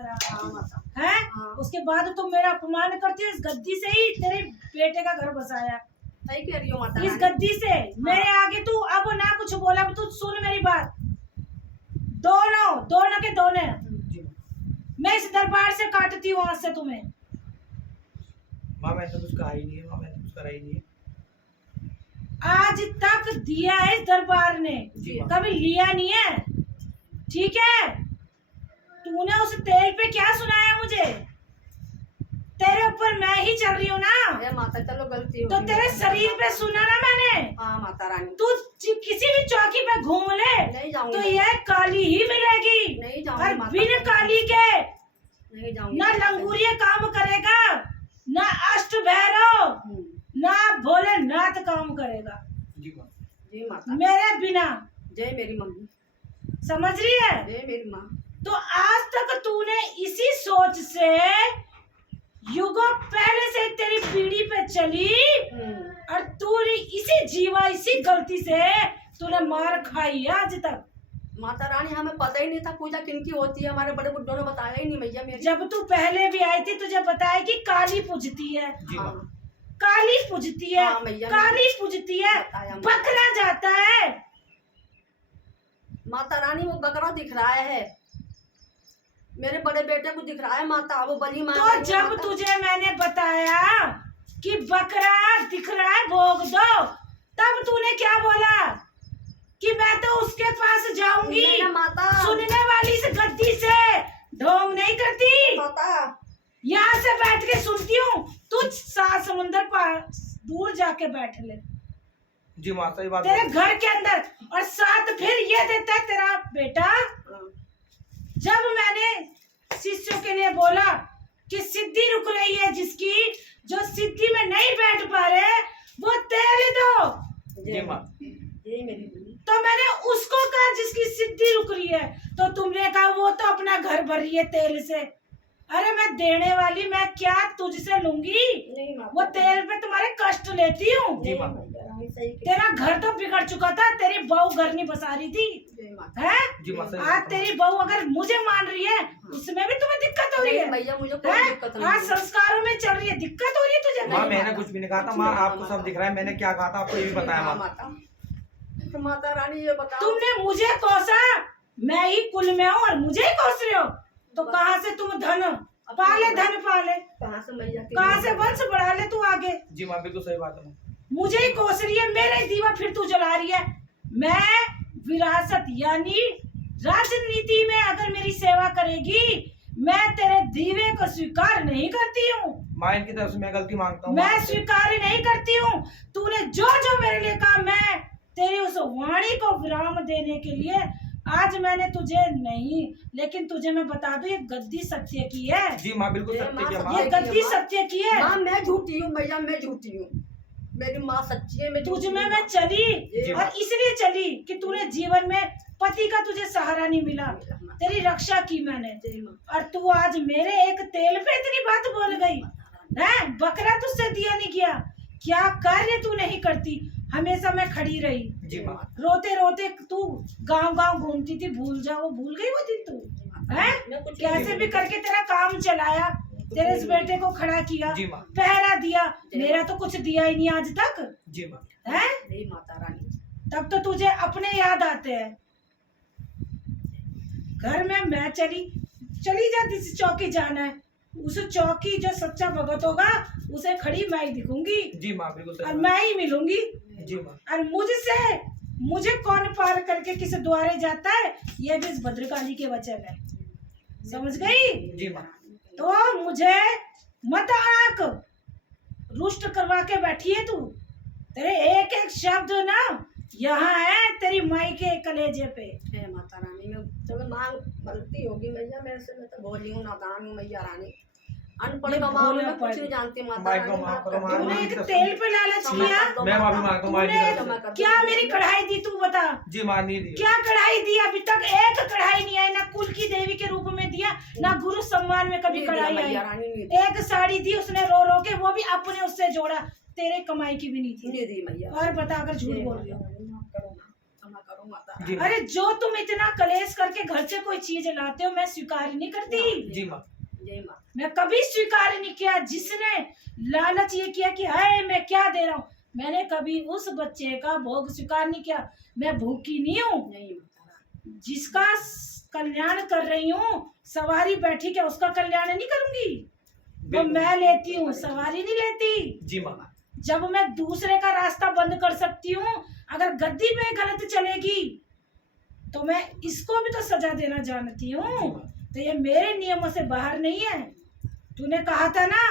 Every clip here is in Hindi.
करा माता। है। हाँ। उसके बाद तुम मेरा अपमान करती हो। इस गद्दी से ही तेरे बेटे का घर बसाया, सही कह रही हो माता इस रानी। गद्दी से। मेरे आगे तू अब ना कुछ बोला, अब तू सुन मेरी बात। दोनों के दोनों मैं इस दरबार से काटती हूँ आज से तुम्हें। माँ मैंने तो कुछ कहा ही नहीं है, माँ मैंने कुछ करा ही नहीं है। आज तक दिया है इस दरबार ने, कभी लिया नहीं है, ठीक है। तूने उस तेल पे क्या सुनाया मुझे? तेरे ऊपर मैं ही चल रही हूँ ना। ए माता चलो गलती हो तो तेरे शरीर पे सुना ना मैंने। हाँ माता रानी। तू किसी भी चौकी पे घूम ले नहीं जाऊंगी तो यह काली ही मिलेगी। नहीं और जाऊंगी माता। बिन काली के नहीं जाऊंगी ना लंगूरिया काम करेगा, ना अष्ट भैरव, ना भोलेनाथ काम करेगा। जी माँ। जी माता। मेरे बिना। जय मेरी मम्मी। समझ रही है? जय मेरी माँ। तो आज तक तूने इसी सोच से युगों पहले से तेरी पीढ़ी पे चली, और तूने इसी जीवा इसी गलती से तूने मार खाई है आज तक। माता रानी हमें पता ही नहीं था पूजा किनकी होती है, हमारे बड़े बुड्ढों ने बताया ही नहीं भैया मेरी। जब तू पहले भी आई थी तुझे बताया कि काली पूजती है, जी माँ। काली पूजती है, हाँ भैया, काली पूजती है, बताया मुझे। बकरा जाता है। माता रानी वो बकरा दिख रहा है, मेरे बड़े बेटे को दिख रहा है माता, वो बलि मार तो रही है जब माता। तुझे मैंने बताया कि बकरा दिख रहा है भोग दो, तब तूने क्या बोला कि मैं तो उसके पास जाऊंगी। नहीं ना माता। सुनने वाली इस गद्दी से ढोंग नहीं करती, माता यहाँ से बैठ के सुनती हूँ। तू 7 समुंदर पार दूर जाके बैठ ले जी माँ सही बात तेरे है। घर के अंदर। और साथ फिर ये देता है तेरा बेटा। जब मैंने शिष्यों के लिए बोला कि सिद्धि रुक रही है जिसकी, जो सिद्धि में नहीं बैठ पा रहे, वो तेल दो। जी माँ। यही मेरी मम्मी। तो मैंने उसको कहा जिसकी सिद्धि रुक रही है, तो तुमने कहा वो तो अपना घर भर रही है तेल से। अरे मैं देने वाली, मैं क्या तुझसे लूंगी? नहीं माता। वो तेल पे तुम्हारे कष्ट लेती हूँ। जी माँ। तेरा घर तो बिगड़ चुका था, तेरी बहू घर नहीं बसा रही थी, जय माता। है? जी माँ सही आज बात है। तेरी बहू अगर मुझे मान रही है, उसमें भी तुम्हें दिक्कत हो रही है। भैया मुझे कोई हैं? दिक्कत आज नहीं है। संस्कारों में चल रही है, दिक्कत हो रही है तुझे? माँ नहीं। मैंने कुछ भी नहीं कहा था माँ, आपको सब दिख रहा है। मैंने क्या कहा था आपको ये भी बताया हाँ, माँ। माता। तो माता रानी ये बताओ, तुमने मुझे कोसा, मैं ही कुल में हूँ और मुझे ही कोस रहे हो। तो कहाँ से तुम धन पाले, धन पाले कहाँ से मैया की कहाँ से वंश बढ़ा ले तू आगे? जी माँ बिल्कुल सही बात है माँ। मुझे ही कोस रही है, मेरा ही दीवा फिर तू जला रही है। मैं विरासत यानी राजनीति में अगर मेरी सेवा करेगी, मैं तेरे दीवे को स्वीकार नहीं करती हूँ। माँ इनकी तरफ से मैं गलती मांगता हूँ। मैं स्वीकार नहीं करती हूँ। तूने जो जो मेरे लिए कहा, मैं तेरी उस वाणी को विराम देने के लिए आज मैंने तुझे नहीं, लेकिन तुझे मैं बता दूं, ये गद्दी सत्य की है। जी माँ बिल्कुल ये सत्य माँ किया सब- माँ। ये गद्दी सत्य की है। माँ मैं झूठी हूँ भैया, मैं झूठी हूँ, मेरी माँ सच्ची है। मैं तुझ झूठी में हूँ। मैं चली, जी और इसलिए चली कि तूने जीवन में पति का तुझे सहारा नहीं मिला, तेरी रक्षा की मैंने। जय माँ। और तू आज मेरे एक तेल पे इतनी बात बोल गई है। बकरा तुझसे दिया नहीं गया, क्या कार्य तू नहीं करती? हमेशा मैं खड़ी रही, जी माँ। रोते रोते तू गांव गांव घूमती थी। भूल जा, वो भूल गई वो दिन तू, है? मैं कुछ कैसे भी करके तेरा काम चलाया, तेरे इस बेटे को खड़ा किया, जी माँ। पहरा दिया। मेरा तो कुछ दिया ही नहीं आज तक, जी माँ। है? नहीं माता रानी। तब तो तुझे अपने याद आते हैं। घर में मैं चली जा, जिस चौकी जाना है उस चौकी, जो सच्चा भगत होगा उसे खड़ी मैं ही दिखूंगी, जी माँ बिल्कुल और सही मैं ही मिलूंगी। बात। जी माँ। और मुझे कौन पार करके किस द्वारे जाता है, ये भी इस भद्रकाली के वचन है। समझ गई? जी माँ। तो मुझे मत आक रुष्ट करवा के बैठी है तू। तेरे एक एक शब्द ना यहाँ है तेरी माई के कलेजे पे। है माता रानी। मैं चलो माँ गलती होगी मैया मेरे से, मैं तो भोली हूँ, नादान हूँ मैया रानी, अनपढ़ ये कमाऊँ, भोला मैं कुछ पड़- नहीं जानती माता माइक रानी। को माफ करो, माँ। तूने माँ एक की तरफ तेल से- पे लालच क्षमा किया। कर दो मैं माफी माता। मांगता हूँ माँ की तूने तरफ से। क्या मेरी कढ़ाई दी, तू बता? जी माँ नहीं दी। क्या कढ़ाई दी? अभी तक एक कढ़ाई नहीं आई, ना कुल की देवी के रूप में दिया, ना गुरु सम्मान में कभी नहीं कढ़ाई दिया आई। मैया रानी, नहीं दी। एक साड़ी दी उसने रो रो के, वो भी अपने उससे जोड़ा, तेरे कमाई की भी नहीं थी। नहीं दी मैया। और बता, अगर झूठ बोल रही हो। माफ करो माँ, क्षमा करो माता जी माँ। अरे जो तुम इतना कलेश करके घर से कोई चीज लाते हो मैं स्वीकार ही नहीं करती। जी माँ। जय माँ। मैं कभी स्वीकार नहीं किया। जिसने लालच ये किया कि हाय मैं क्या दे रहा हूँ, मैंने कभी उस बच्चे का भोग स्वीकार नहीं किया। मैं भूखी नहीं हूँ। नहीं माता रानी। जिसका कल्याण कर रही हूँ, सवारी बैठी क्या उसका कल्याण नहीं करूंगी? वो बिल्कुल। मैं लेती हूँ, सवारी नहीं लेती। जी माँ। जब मैं दूसरे का रास्ता बंद कर सकती हूँ, अगर गद्दी पे गलत चलेगी तो मैं इसको भी तो सजा देना जानती जी हूँ। माँ। तो ये मेरे नियमों से बाहर नहीं है। तूने कहा था ना,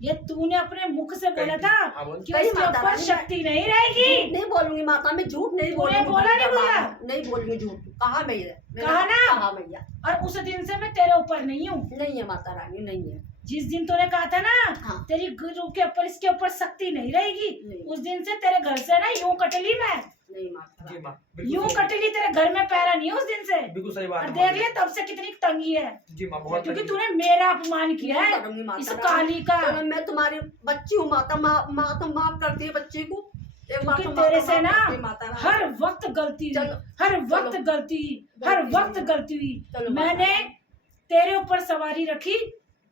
ये तूने अपने मुख से बोला था हाँ, बोल। कि कही उसके माता ऊपर रानी, शक्ति नहीं रहेगी। झूठ नहीं बोलूंगी माता, मैं झूठ नहीं तूने बोलूंगी। बोला नहीं बोला? नहीं बोलूंगी झूठ। कहा मैया? कहा ना? कहा मैया? और उस दिन से मैं तेरे ऊपर नहीं हूँ। नहीं है माता रानी, नहीं है। जिस दिन तूने कहा था ना हाँ। तेरी गुरु के ऊपर इसके ऊपर शक्ति नहीं रहेगी, नहीं। उस दिन से तेरे घर से ना यूं कटली मैं, नहीं माता जी रानी। माँ। बिल्कुल यूं सही- कटली, तेरे घर में पैरा नहीं उस दिन से। बिल्कुल सही बात और है देख माँ। ले तब से कितनी तंगी है, जी माँ, बहुत क्योंकि तंगी। तूने मेरा अपमान किया नहीं है करूंगी माता इस रानी। काली का। चलो मैं तुम्हारी बच्ची हूँ माता। माँ तो माफ करती है बच्ची को। एक बार क्योंकि तो तेरे माता से ना माफ करती है माता रानी। हर वक्त गलती हुई, चलो, हर वक्त चलो। गलती, हर गलती वक्त हुई। गलती हुई। चलो माता मैंने रानी। तेरे ऊपर सवारी रखी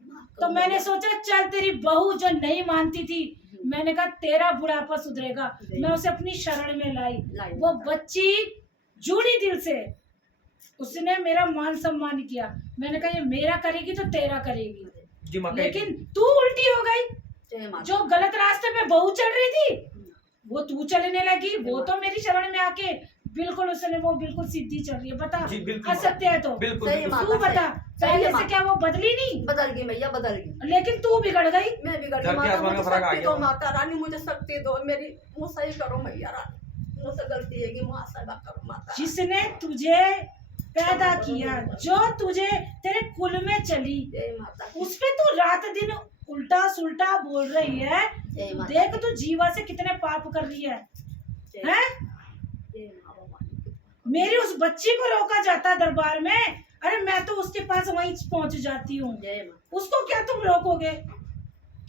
माफ तो करो मैंने मैया। सोचा चल तेरी बहू जो नहीं मानती थी, मैंने कहा तेरा बुढ़ापा सुधरेगा, जी। मैं उसे अपनी शरण में लाई। लाई वो माता। बच्ची जुड़ी दिल से, उसने मेरा मान सम्मान किया। मैंने कहा ये मेरा करेगी तो तेरा करेगी। जी माँ। लेकिन तू उल्टी हो गई। जय माता। जो गलत रास्ते पे बहू चल रही थी वो तू चलने लगी। वो तो मेरी शरण में आके बिल्कुल उसने वो बिल्कुल सीधी चल रही है। बता जी, बिल्कुल। असत्य है तो बिल्कुल सही बिल्कुल। माँ। तू बता, सही है पहले से माँ। क्या वो बदली नहीं? बदल गई मैया, बदल गई। लेकिन तू बिगड़ गई। मैं बिगड़ घर गई के माता। आसमान का मुझे फर्क आ शक्ति गया। दो माता रानी, मुझे शक्ति दो। मेरी मुँह सही करो मैया रानी। मुझसे गलती है कि मुँह सेवा करो माता रानी। जिसने तुझे पैदा किया, जो तुझे तेरे कुल में चली, जय माता। उस पे तू रात दिन उल्टा सुल्टा बोल रही है। जय माता। देख तू जीवा से कितने पाप कर रही है, जय हैं? जय माँ भवानी। मेरी उस बच्ची को रोका जाता दरबार में, अरे मैं तो उसके पास वहीं पहुंच जाती हूँ। जय माँ। उसको क्या तुम रोकोगे?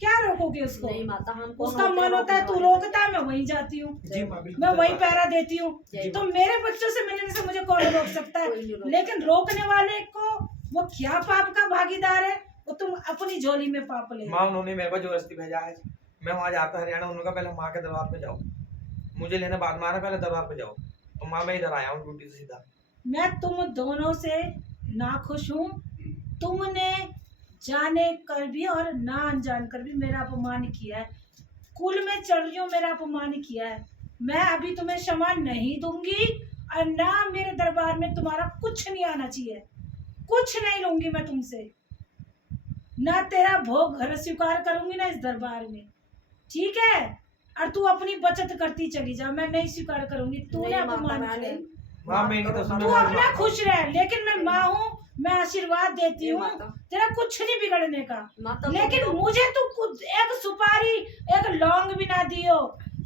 क्या रोकोगे उसको? नहीं माता, हम उसका मन होता है तू रोकता, मैं वहीं जाती हूँ, जी माँ, बिल्कुल मैं सही वहीं बात है। पैरा देती हूँ। जय तो मेरे बच्चों से मिलने से मुझे कौन रोक सकता है? कोई नहीं रोक लेकिन रोकने वाले को वो क्या पाप का भागीदार है, वो तुम अपनी झोली में पाप ले। माँ उन्होंने मेरे को जबरदस्ती भेजा है। मैं वहाँ जाता हरियाणा, उन्होंने कहा पहले माँ के दरबार पे जाओ, मुझे लेने बाद मारा, पहले दरबार पे जाओ। तो माँ मैं इधर आया हूँ ड्यूटी से सीधा। मैं तुम दोनों से नाखुश हूँ। तुमने जाने कर भी और ना अनजान कर भी मेरा अपमान किया है। कुल में चढ़ रही हो, मेरा अपमान किया है। मैं अभी तुम्हें क्षमा नहीं दूंगी और ना मेरे दरबार में तुम्हारा कुछ नहीं आना चाहिए। कुछ नहीं लूंगी मैं तुमसे, ना तेरा भोग घर स्वीकार करूंगी ना इस दरबार में, ठीक है? और तू अपनी बचत करती चली जा, मैं नहीं स्वीकार करूंगी। तूने नहीं माता अपमान रानी। किया। माँ मेरी तो सुनो। तू अपना खुश रह, लेकिन मैं माँ हूँ, मैं आशीर्वाद देती ये हूँ माता। तेरा कुछ नहीं बिगड़ने का। माता लेकिन मुझे तू खुद एक सुपारी एक लौंग भी ना दियो,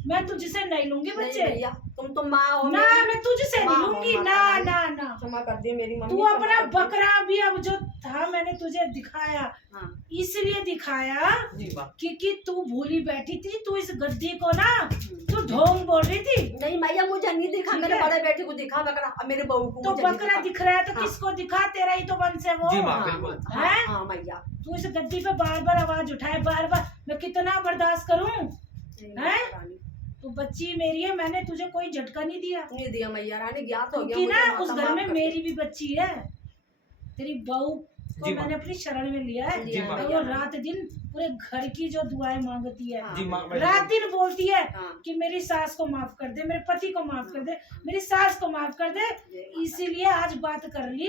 मैं तुझसे नहीं लूंगी नहीं बच्चे। भैया, तुम तो माँ हो ना मेरी। मैं तुझसे नहीं माँ हो, लूंगी, माता ना रानी। ना ना। क्षमा कर दी मेरी मम्मी। तू क्षमा अपना कर दी। बकरा भी अब जो था मैंने तुझे दिखाया, हाँ। इसलिए दिखाया जी माँ। क्योंकि तू भूली बैठी थी। तू इस गद्दी को ना तू ढोंग बोल रही थी। नहीं भैया, मुझे नहीं दिखा। ठीक मेरे है। बड़े बेटे को दिखा बकरा, और मेरे बहू को तो मुझे नहीं बकरा दिख रहा है तो हाँ। किसको दिखा? तेरा ही तो वंश है वो। जी माँ, हाँ, बिल्कुल। हाँ, हैं? हाँ भैया। तू इस गद्दी पे बार बार आवाज उठाए, बार बार, मैं कितना बर्दाश्त करूं? जय माता हैं? रानी। तू बच्ची मेरी है, मैंने तुझे कोई झटका नहीं दिया। नहीं दिया मैया रानी, ज्ञात हो गया क्योंकि मुझे, ना माता उस घर माफ में कर दे। मेरी भी बच्ची है। तेरी बहू को जी माँ। मैंने अपनी शरण में लिया है। जी माँ। और वो रात दिन पूरे घर की जो दुआएं मांगती है, हाँ। जी माँ, मैं- रात दिन बोलती है हाँ। कि मेरी सास को माफ कर दे, मेरे पति को माफ कर दे, मेरी सास को माफ कर दे। जय माता। इसीलिए आज बात कर रही,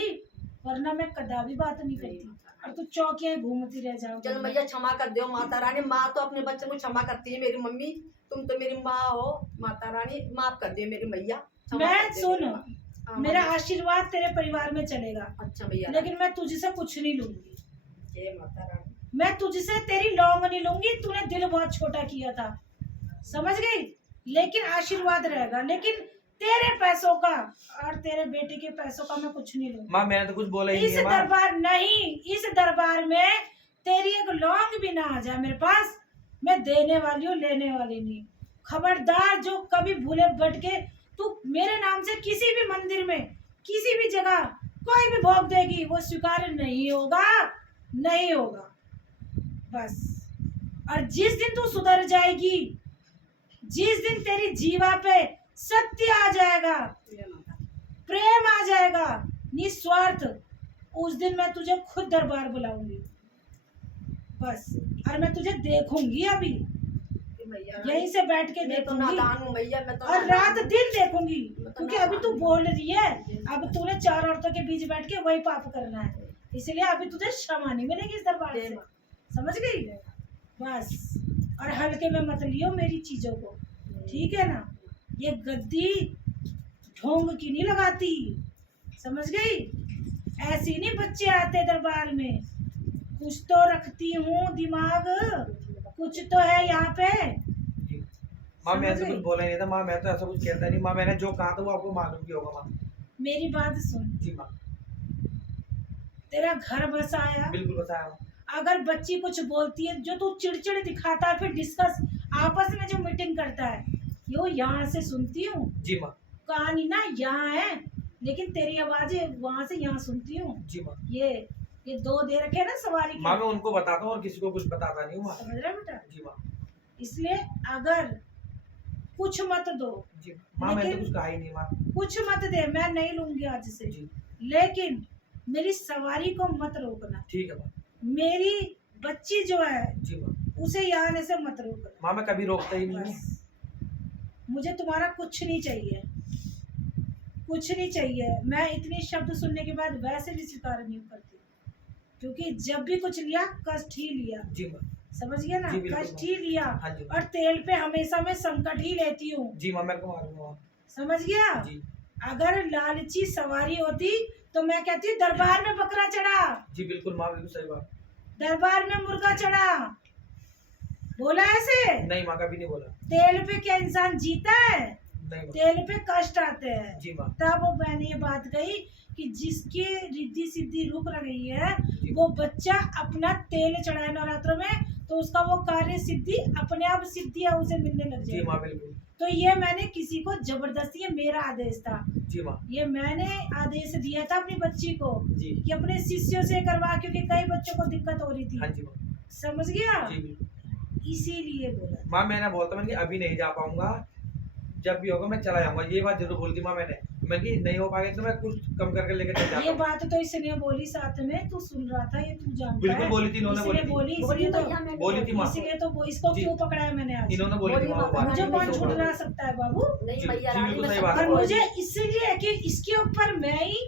वरना मैं कदापि बात नहीं करती। और तू चौकियां घूमती रह चल जाओ। मैया क्षमा कर दो माता रानी। माँ तो अपने बच्चे को क्षमा करती है, मेरी मम्मी। तुम तो मेरी माँ हो माता रानी, माफ कर दियो मेरी मैया। क्षमा मैं कर दियो सुन, मेरी माँ। हाँ, मेरा मैया। आशीर्वाद तेरे परिवार में चलेगा, अच्छा भैया। लेकिन मैं तुझसे कुछ नहीं लूंगी। जय माता रानी। मैं तुझसे तेरी लौंग नहीं लूंगी। तूने दिल बहुत छोटा किया था, समझ गई? लेकिन आशीर्वाद रहेगा। लेकिन तेरे पैसों का और तेरे बेटे के पैसों का मैं कुछ नहीं लूंगी। माँ मैंने तो कुछ बोला ही नहीं इस है माँ। दरबार नहीं, इस दरबार में तेरी एक लौंग भी ना आ जाए मेरे पास, मैं देने वाली हूँ, लेने वाली नहीं। खबरदार जो कभी भूले भटके तू मेरे नाम से किसी भी मंदिर में किसी भी जगह कोई भी भोग देगी, वो स्वीकार नहीं होगा, नहीं होगा बस। और जिस दिन तू सुधर जाएगी, जिस दिन तेरी जीवा पे सत्य आ जाएगा, प्रेम आ जाएगा, निस्वार्थ, उस दिन मैं तुझे खुद दरबार बुलाऊंगी बस। और मैं तुझे देखूंगी, अभी यहीं से बैठ के मैं तो देखूंगी नादान हूँ भैया, मैं तो और नादान रात हूँ। दिन देखूंगी, मैं तो क्योंकि अभी तू नादान बोल रही है, अब तूने 4 औरतों के बीच बैठ के वही पाप करना है, इसलिए अभी तुझे क्षमा नहीं मिलेगी इस दरबार से, समझ गई बस। और हल्के में मत लियो मेरी चीजों को, ठीक है ना। ये गद्दी ढोंग की नहीं लगाती, समझ गई। ऐसी नहीं बच्चे आते दरबार में, कुछ तो रखती हूँ दिमाग, कुछ तो है यहाँ पे। जी माँ, मैं समझ तो कुछ गई? बोला ही नहीं था माँ, मैं तो ऐसा कुछ कहता नहीं माँ, मैंने जो कहा था वो आपको मालूम भी होगा माँ। मेरी बात सुन, जी माँ, तेरा घर बसाया, बिल्कुल बताया माँ। अगर बच्ची कुछ बोलती है, जो तू चिड़चिड़ दिखाता है, फिर डिस्कस आपस में जो मीटिंग करता है, यो यहाँ से सुनती हूँ। जी माँ, कहानी ना यहाँ है, लेकिन तेरी आवाजें वहां से यहाँ सुनती हूँ। जी माँ। ये 2 दे रखे हैं ना सवारी माँ के, मैं उनको बताता हूँ और किसी को कुछ बताता नहीं हूँ माँ। समझ रहा है बेटा। जी माँ, इसलिए अगर कुछ मत दो, जी माँ, मैंने तो लेकिन कुछ कहा ही नहीं माँ। कुछ मत दे, मैं नहीं लूंगी आज से, जी लेकिन मेरी सवारी को मत रोकना। ठीक है माँ। मेरी बच्ची जो है जी माँ, उसे यहाँ आने से मत रोकना माँ मैं कभी रोकता ही नहीं हूँ। बस। मुझे तुम्हारा कुछ नहीं चाहिए, कुछ नहीं चाहिए। मैं इतनी शब्द सुनने के बाद वैसे भी स्वीकार नहीं करती, क्योंकि जब भी कुछ लिया कष्ट ही लिया, जी माँ, समझ गया ना, जी, बिल्कुल। कष्ट ही लिया। हाँ जी और तेल पे हमेशा मैं संकट ही लेती हूँ, जी माँ, मैं को मारूंगा माँ। समझ गया। जी अगर लालची सवारी होती तो मैं कहती दरबार में बकरा चढ़ा, जी बिल्कुल माँ, बिल्कुल सही बात। दरबार में मुर्गा चढ़ा, बोला ऐसे? नहीं माँ, कभी नहीं बोला। तेल पे क्या इंसान जीता है? नहीं माँ। तेल पे कष्ट आते हैं। जी माँ, तब मैंने ये बात कही कि जिसकी रिद्धि सिद्धि रुक रही है, जी वो बच्चा अपना तेल चढ़ाए नवरात्रों में, तो उसका वो कार्य सिद्धि अपने आप सिद्धि उसे मिलने लग जी जाएगी। माँ, बिल्कुल। तो ये मैंने किसी को जबरदस्ती, ये मेरा आदेश था, जी माँ, ये मैंने आदेश दिया था अपनी बच्ची को जी कि अपने शिष्यों से करवा, क्योंकि कई बच्चों को दिक्कत हो रही थी, हाँ जी माँ, समझ गया। जी बिल्कुल। इसीलिए बोला। माँ मैंने बोलता मैंने कि अभी नहीं जा पाऊंगा, जब भी होगा मैं चला जाऊंगा, ये बात जरूर बोलती माँ मैंने कि नहीं हो पाएगा तो मैं कुछ कम करके लेकर चल जाता ये हूँ। बात तो इसने बोली, साथ में तू सुन रहा था, ये तू जानता बिल्कुल है। बोली थी, इन्होंने इसलिए बोली थी। बोली, इसलिए तो भैया, मैंने बोली थी माँ। इसलिए तो इसको जी। क्यों पकड़ा है मैंने आज? इन्होंने बोली थी माँ वो बात। मुझे नहीं, कौन नहीं, छुड़वा नहीं, सकता है बाबू? नहीं जी, भैया जी, रानी, बिल्कुल मैं सही सब बात और है। मुझे इसलिए कि इसके ऊपर मैं ही,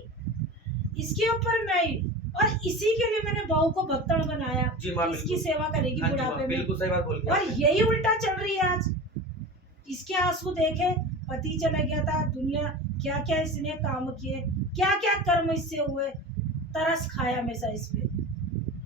इसके ऊपर मैं ही, और इसी के लिए मैंने बहू को भक्तन बनाया जी माँ, कि इसकी बिल्कुल। सेवा करेगी हाँ जी माँ, बुढ़ापे में। बिल्कुल सही बात बोल और यही उल्टा चल रही है आज। इसके आंसू देखे, पति चला गया था, दुनिया क्या क्या इसने काम किए, क्या क्या कर्म इससे हुए, तरस खाया हमेशा इस पे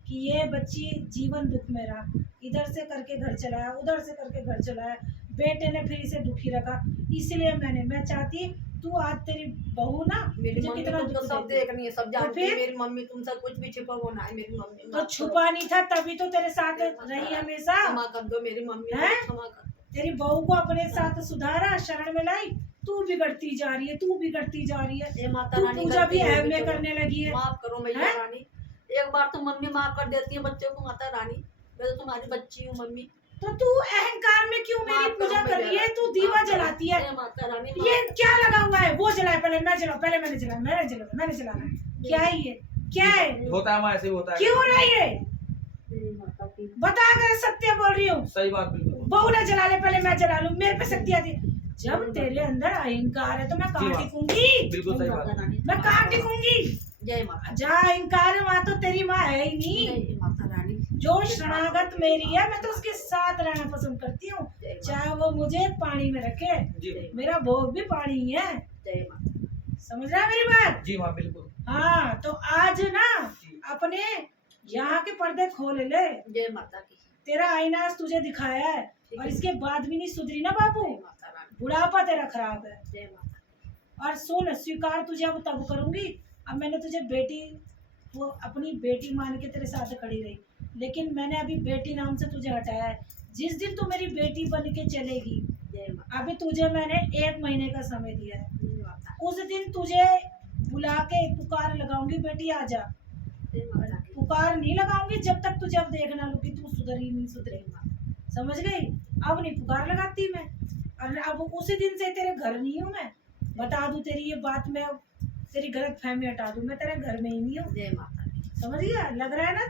कि ये बच्ची जीवन दुख में रहा, इधर से करके घर चलाया, उधर से करके घर चलाया, बेटे ने फिर इसे दुखी रखा। इसलिए मैं चाहती तू आज तेरी बहू ना मेरी मुझे मम्मी कितना तुम तो दुख सब देती है। देखनी है, सब जानती है। फिर? मेरी मम्मी तुमसे कुछ भी छिपा वो ना है। मेरी मम्मी तो छुपा नहीं था, तभी तो तेरे साथ रही हमेशा। क्षमा कर दो मेरी मम्मी, हैं? क्षमा कर दो। तेरी बहू को अपने साथ सुधारा, शरण में लाई, तू बिगड़ती जा रही है, तू बिगड़ती जा रही है। ए माता तू रानी, पूजा भी गलती ऐब होगी में तो करने लगी है। माफ करो मैया हैं? रानी, एक बार तो मम्मी माफ कर देती है बच्चों को। माता रानी, मैं तो तुम्हारी बच्ची हूँ मम्मी। तो तू अहंकार में क्यों मेरी माफ करो पूजा कर मैया रही है? रानी, तू दीवा माफ करो। जलाती है। ए माता रानी, ये क्या लगा हुआ है? वो जलाए, पहले मैं जलाऊं, पहले मैंने जलाया, मैंने जलाना। क्या है ये? क्या है? होता है माँ, ऐसे ही होता है। क्यों रही है? माता की बता, अगर सत्य बोल रही हूँ। सही बात बिल्कुल। बहू ने जला ले, पहले मैं जला लूं, मेरे पे शक्ति आती है। जब तेरे अंदर अहंकार है तो मैं जी कहाँ माँ। टिकूंगी? बिल्कुल सही बात। माता रानी, मैं कहाँ टिकूंगी? जय माता। जहाँ अहंकार है वहाँ तो तेरी माँ है ही नहीं। जय माता रानी, जो शरणागत मेरी है, मैं तो उसके साथ रहना पसंद करती हूँ, जय चाहे वो मुझे पानी में रखे। जी मेरा भोग भी पानी ही है, जय माता। समझ रहा है मेरी बात? जी माँ, बिल्कुल। हाँ, तो आज ना जी अपने यहाँ के पर्दे खोल ले। जय माता की। तेरा आईना आज तुझे दिखाया है, और इसके बाद भी नहीं सुधरी ना बाबू। जय माता रानी, बुढ़ापा तेरा खराब है। जय माता। और सुन, स्वीकार तुझे अब तब करूंगी, अब मैंने तुझे बेटी वो अपनी बेटी मान के तेरे साथ खड़ी रही, लेकिन मैंने अभी बेटी नाम से तुझे हटाया है। जिस दिन तू मेरी बेटी बन के चलेगी, जय माता अभी तुझे मैंने 1 महीने का समय दिया है, जय माता उस दिन तुझे बुला के पुकार लगाऊंगी, बेटी आ जा। जय माता की। पुकार नहीं लगाऊंगी जब तक तुझे अब देखना लो कि तू सुधरी नहीं सुधरी, समझ गई? अब नहीं पुकार लगाती मैं, और अब उसी दिन से तेरे घर नहीं हूँ मैं। बता दूं तेरी ये बात, मैं तेरी गलत फहमी हटा दूं, मैं तेरे घर में ही नहीं हूँ, जय माता की। समझ गया? लग रहा है ना?